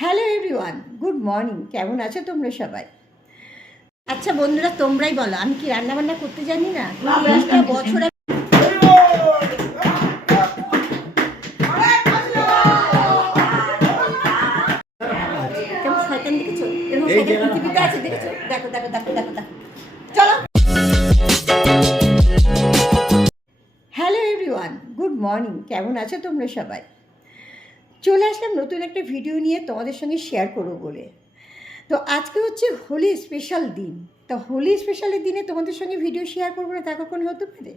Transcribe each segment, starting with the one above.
Hello everyone, good morning. কেমন আছো তোমরা সবাই? আচ্ছা বন্ধুরা, তোমরাই বলো, আমি কি রান্না বান্না করতে জানি না? 10টা বছর কেমন শয়তান দেখেছো? এরকম শয়তান পৃথিবীতে আছে, দেখেছো? দেখো দেখো দেখো দেখো দেখো। চলো। Hello everyone, good morning. কেমন আছো তোমরা সবাই? চলে আসলাম নতুন একটা ভিডিও নিয়ে তোমাদের সঙ্গে শেয়ার করবো বলে। তো আজকে হচ্ছে হোলি স্পেশাল দিন। তো হোলি স্পেশালের দিনে তোমাদের সঙ্গে ভিডিও শেয়ার করবো না তা কখনো হতে পারে?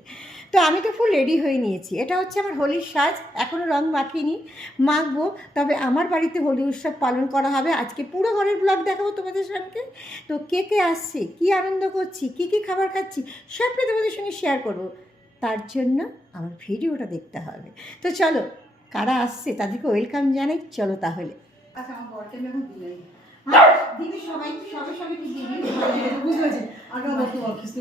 তো আমি তো ফুল রেডি হয়ে নিয়েছি। এটা হচ্ছে আমার হোলির সাজ। এখনও রং মাখিনি, মাখবো। তবে আমার বাড়িতে হোলি উৎসব পালন করা হবে। আজকে পুরো ঘরের ব্লগ দেখাবো তোমাদের সঙ্গে। তো কে কে আসছে, কী আনন্দ করছি, কী কী খাবার খাচ্ছি, সবটা তোমাদের সঙ্গে শেয়ার করবো। তার জন্য আমার ভিডিওটা দেখতে হবে। তো চলো, কারা আসছে তাদেরকে ওয়েলকাম জানাই। চলো তাহলে। আচ্ছা, আমার বরকে আমি এখন দিলাই দিদি সবাই সবাই সবাই কি দিদি বুঝতে পারছি আগে বলতে বলছিস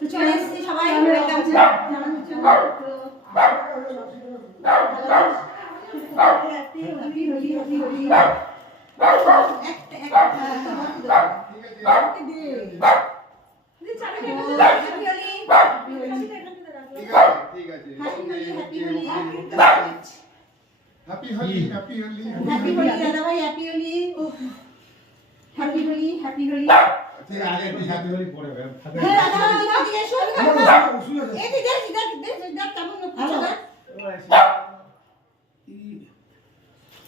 তো চলে এসেছি সবাই ওয়েলকাম জানানোর জন্য। Happy Holi happy Holi happy Holi happy Holi happy Holi দাদা ভাই, happy Holi happy Holi happy Holi. ঠিক আছে, হ্যাপি হোলি পড়ে গেল। হ্যাঁ দাদা দিদি দিদি এসো এই দিদি দেখ দেখ দেখ কেমন লোক আছে দেখ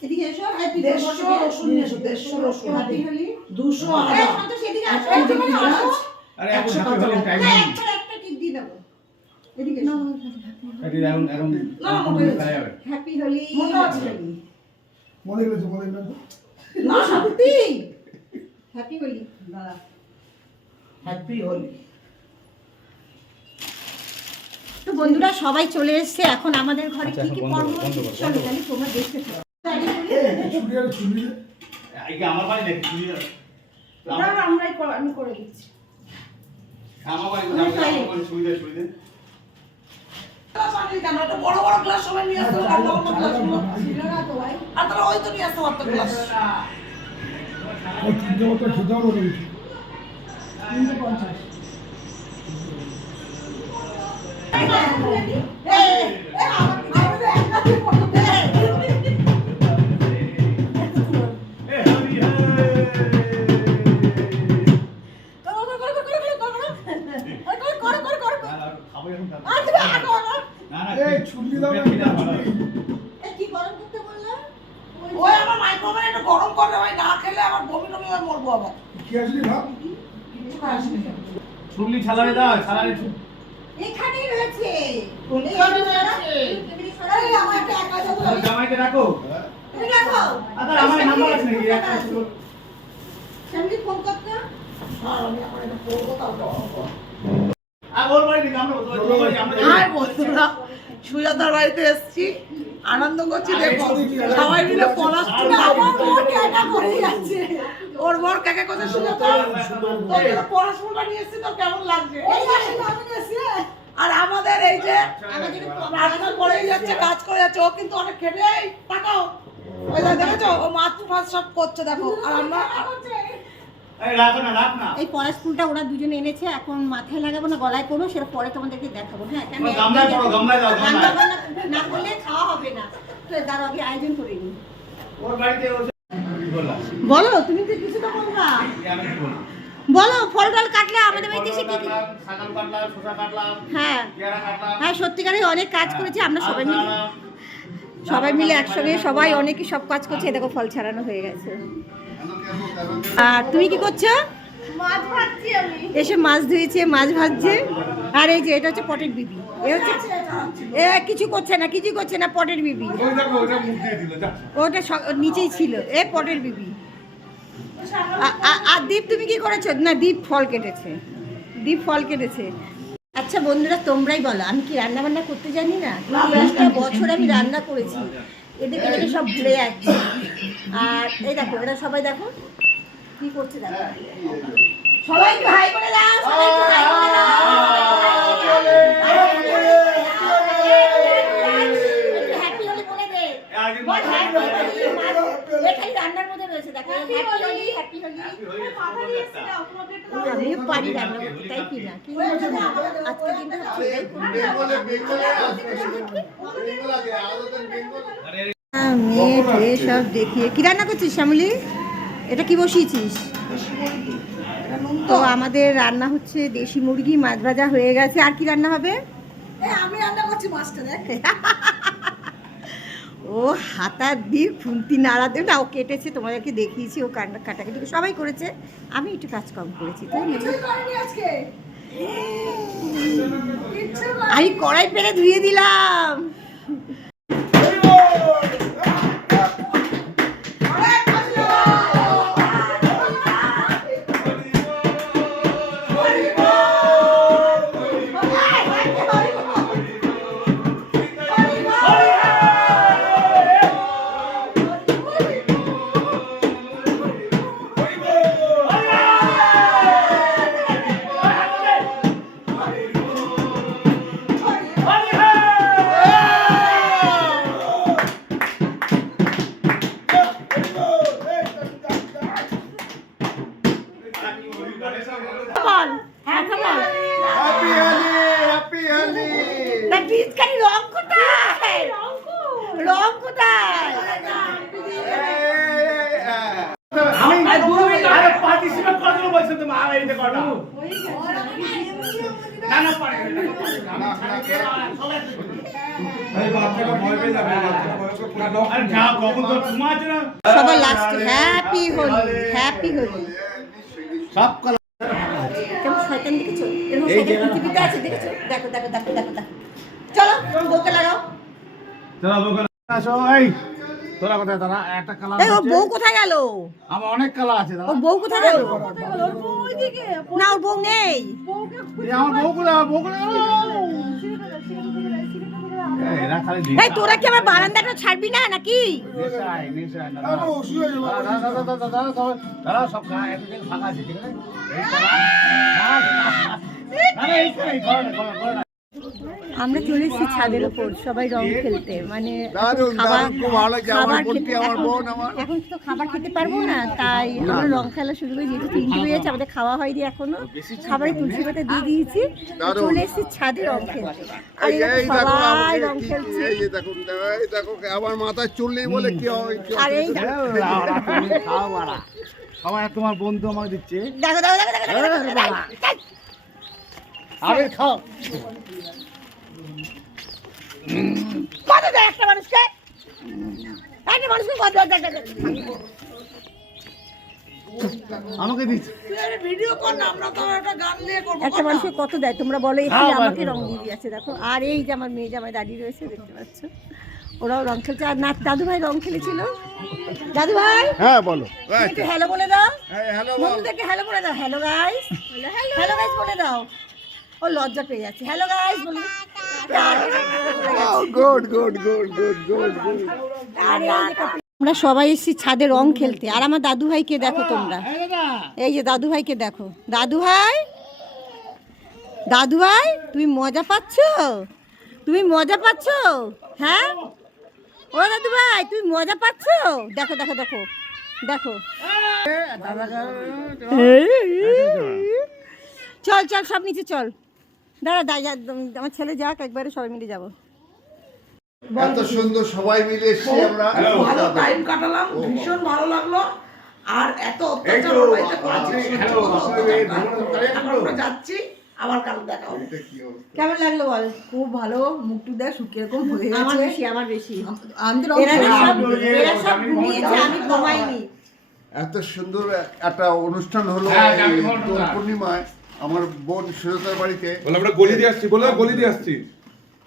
এদিকে এসো। হ্যাপি 150 রসুন নিয়ে এসো, 150 রসুন হ্যাপি হোলি 200 আদা। এই সন্তোষ এদিকে আসো, এদিকে আসো। আরে এখন হ্যাপি হোলি টাইম নেই। একটা টিপ দিয়ে দেব এদিকে এসো। এটি এখন না মোবাইল আছে। হ্যাপি হোলি মনে আছে মনে গেছে না সত্যি হ্যাপি হোলি দাদা হ্যাপি হোলি। তো বন্ধুরা সবাই চলে এসেছে। এখন আমাদের ঘরে কি কি পর্ব হচ্ছে চলো তাহলে তোমরা দেখতে থাকো। আমার বাড়ি নাকি চুরি দাঁড়াও আমি করে দিচ্ছি। আমার বাড়ি সুবিধা সুবিধা বড় বড় গ্লাস সবাই নিয়ে আসতো, আর তারা ওই তো নিয়ে আসতো একটা গ্লাস। ওই আমার মাইক্রোওভেন একটু গরম করে ভাই, না খেলে আমার বমি টমি হয়ে মরবো আবার। কি আসলি ভাব ছুরলি ছালারে দাও, ছালারে এখানেই রয়েছে এই আমার একটা একা যাবো। জামাইকে রাখো। তুমি রাখো। আচ্ছা আমার নাম্বার আছে নাকি? একটা ফ্যামিলি ফোন করতে আর আমি আমার এটা পড়বো তারপর। আর ওর বাড়ি থেকে আমরা হাই বন্ধুরা, সুজাতার বাড়িতে এসেছি, আনন্দ করছি। দেখো সবাই মিলে পলাশ ফুল, আমার বর ক্যাকা করে যাচ্ছে। ওর বর ক্যাকা করছে। সুজাতা তোর পলাশ ফুলটা নিয়ে এসেছি, তো কেমন লাগছে? আর আমাদের এই যে রান্না করেই যাচ্ছে, কাজ করে যাচ্ছে, ও কিন্তু অনেক খেটে। এই তাকাও, ওই দেখেছো ও মাছ ফাছ সব করছে দেখো। আর আমরা রাখো না, রাখ না। এই পলাশ ফুলটা ওরা দুজনে এনেছে। এখন মাথায় লাগাবো না, গলায় করবো, সেটা পরে তোমাদেরকে দেখাবো। হ্যাঁ কেন গামলায় পড়ো, গামলায় দাও, রান্না গামলায়। বান্না না করলে খাওয়া হবে না। তো তার আগে আয়োজন করে নিই। ওর বাড়িতে ও কি বললাম? বলো, তুমি তো কিছু তো বলবা। আমি কি বললাম? বলো, ফল টল কাটলে আমাদের বাড়িতে এসে কি কি। ছাগল কাটলাম, শসা কাটলাম, হ্যাঁ পেয়ারা কাটলাম। হ্যাঁ সত্যিকারে অনেক কাজ করেছি আমরা সবাই মিলে একসঙ্গে। সবাই অনেকই সব কাজ করছে। দেখো ফল ছাড়ানো হয়ে গেছে। আর তুমি কি করছো? মাছ ভাজছি আমি। এসে মাছ ধুয়েছে, মাছ ভাজছে। আর এই যে এটা হচ্ছে পটের বিবি। এ হচ্ছে কিছু করছে না, কিছু করছে না, পটের বিবি। ওই দেখো ওটা মুখ দিয়ে দিল যা ওটা নিচেই ছিল। এ পটের বিবি। আর দীপ তুমি কি করেছো? না, দীপ ফল কেটেছে। দীপ ফল কেটেছে। আচ্ছা বন্ধুরা, তোমরাই বলো, আমি কি রান্না বান্না করতে জানি না? 10টা বছর আমি রান্না করেছি। এদেরকে দেখে সব ভুলে যাচ্ছে। আর এই দেখো, এরা সবাই দেখো কি করছে। দেখো সবাই একটু হাই করে দাও, সবাই একটু হাই করে দাও। হ্যাপি হোলি বলে দে। এটাই রান্নার মধ্যে রয়েছে, দেখো হ্যাপি হোলি হ্যাপি হোলি। আমিও পারি রান্না করতে, তাই কি না? কি আজকে দিনটা মেয়ে ঠেয়ে সব দেখিয়ে কি রান্না করছিস শ্যামলী? এটা কি বসিয়েছিস? তো আমাদের রান্না হচ্ছে দেশি মুরগি, মাছ ভাজা হয়ে গেছে। আর কি রান্না হবে? আমি রান্না করছি মাছটা দেখ। ও হাতা দিয়ে খুন্তি নাড়াতে না, ও কেটেছে, তোমাদেরকে দেখিয়েছি, ও কাটাকাটি সবাই করেছে, আমি একটু কাজ কম করেছি। তো আমি কড়াই পেরে ধুয়ে দিলাম। বল, হ্যাঁ বল। Happy Holi happy Holi. তা পিচকারি রং কোথায়? রং কোথায়? আমি আরে পার্টিসিপেট করার জন্য বলছেন তুমি আর এইটা কটা না না পারে এই বাচ্চাটা ভয় পেয়ে যাবে, বাচ্চাটা ভয় পেয়ে পুরো নক। আরে যা কখন তো তোমার আছে না সবার লাস্টে হ্যাপি হোলি হ্যাপি হোলি। সব কলা কেমন শয়তান দেখেছো? এরকম শয়তান পৃথিবীতে আছে, দেখেছো? দেখো দেখো দেখো দেখো দেখো। চলো বউকে লাগাও। চলো বউকে আসো। এই তোরা কোথায়? তারা একটা কালার এই ওর বউ কোথায় গেল? আমার অনেক কালার আছে দাদা। ওর বউ কোথায় গেল? না ওর বউ নেই। এই আমার বউগুলো এরা খালি এই তোরা কি আমার বারান্দাটা ছাড়বি না নাকি? নেশায় নেশায় না আরে ও শুয়ে গেল। দাদা সব একদিন ফাঁকা আছে ঠিক আছে এই কলা না এই করে না আমরা চলে এসেছি ছাদের ওপর সবাই রং খেলতে, মানে দারুণ, খাবার দারুণ, খুব ভালো লাগছে। আমার বোনটি, আমার বোন, আমার। এখন তো খাবার খেতে পারবো না, তাই আমরা রং খেলা শুরু করি। যেহেতু 3টে হয়ে যাচ্ছে, আমাদের খাওয়া হয়নি এখনো, খাবারে তুলসী পাতা দিয়ে দিয়েছি, দারুণ। চলে এসেছি ছাদে রং খেলতে। আর এই এরকম দেখো সবাই আমাকে রং খেলছে। এই যে দেখো, এই দেখো আমার মাথায় চুল নেই বলে কি হয়? আর এই দেখো সবাই তোমার বন্ধু আমাকে দিচ্ছে দেখো দেখো দেখো দেখো, দেখো, দেখো, দেখো, দেখো। আরে খাও কত দেয় একটা মানুষকে? একটা মানুষকে কত দেয়? আমাকে দিচ্ছে তুই একটা ভিডিও কর না, আমরা তো একটা গান নিয়ে করবো। একটা মানুষকে কত দেয় তোমরা বলো? এখানে আমাকে রং দিয়ে দিয়েছে দেখো। আর এই যে আমার মেয়ে জামাই দাঁড়িয়ে রয়েছে, দেখতে পাচ্ছ, ওরাও রং খেলছে। আর না দাদু ভাই রং খেলেছিল। দাদু ভাই হ্যাঁ বলো। একটু হ্যালো বলে দাও, হ্যালো বন্ধুদেরকে হ্যালো বলে দাও। হ্যালো গাইস, হ্যালো গাইস বলে দাও। ও লজ্জা পেয়ে যাচ্ছে। হ্যালো গাইস বলে good good good good good good. আমরা সবাই এসেছি ছাদে রং খেলতে। আর আমার দাদু ভাইকে দেখো তোমরা, এই যে দাদু ভাইকে দেখো। দাদু ভাই, দাদু ভাই তুমি মজা পাচ্ছ? তুমি মজা পাচ্ছ? হ্যাঁ ও দাদু ভাই তুমি মজা পাচ্ছ? দেখো দেখো দেখো দেখো। চল চল সব নিচে চল। দাঁড়া দাঁড়া, আমার ছেলে যাক, একবারে সবাই মিলে যাবো। এত সুন্দর সবাই মিলে এসেছি আমরা। ভালো টাইম কাটালাম, ভীষণ ভালো লাগলো। আর এত অত্যাচার ওর বাড়িতে করেছি, সত্যি কথা অত্যাচার। এখন আমরা যাচ্ছি, আবার কাল দেখা হবে। কেমন লাগলো বল? খুব ভালো, মুখটু দেখ কিরকম হয়ে আমার গেছে। বেশি, আমার বেশি। আমি তো এরা সব ঘুমিয়েছে, আমি ঘুমাইনি। এত সুন্দর একটা অনুষ্ঠান হলো হ্যাঁ, এই আমি বলবো দোল না। পূর্ণিমায় আমার বোন সুজাতার বাড়িতে। বলে আমরা গলি দিয়ে আসছি, বলে গলি দিয়ে আসছি।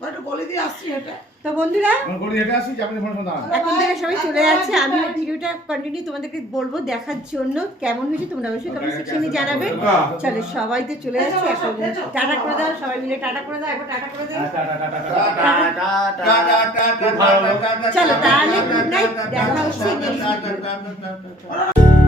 একটু বলে দিয়ে আসছি এটা। তো বন্ধুরা আমার গড়ি হেঁটে আসি আপনি ফোন দাঁড়ান এখন থেকে সবাই চলে যাচ্ছে। আমি ভিডিওটা কন্টিনিউ তোমাদেরকে বলবো দেখার জন্য। কেমন হয়েছে তোমরা অবশ্যই কমেন্ট সেকশনে জানাবে। চলো সবাই তো চলে যাচ্ছে, এখন টাটা করে দাও, সবাই মিলে টাটা করে দাও, একবার টাটা করে দাও। চলো তাহলে গুড নাইট, দেখা হচ্ছে নেক্সট ভিডিও।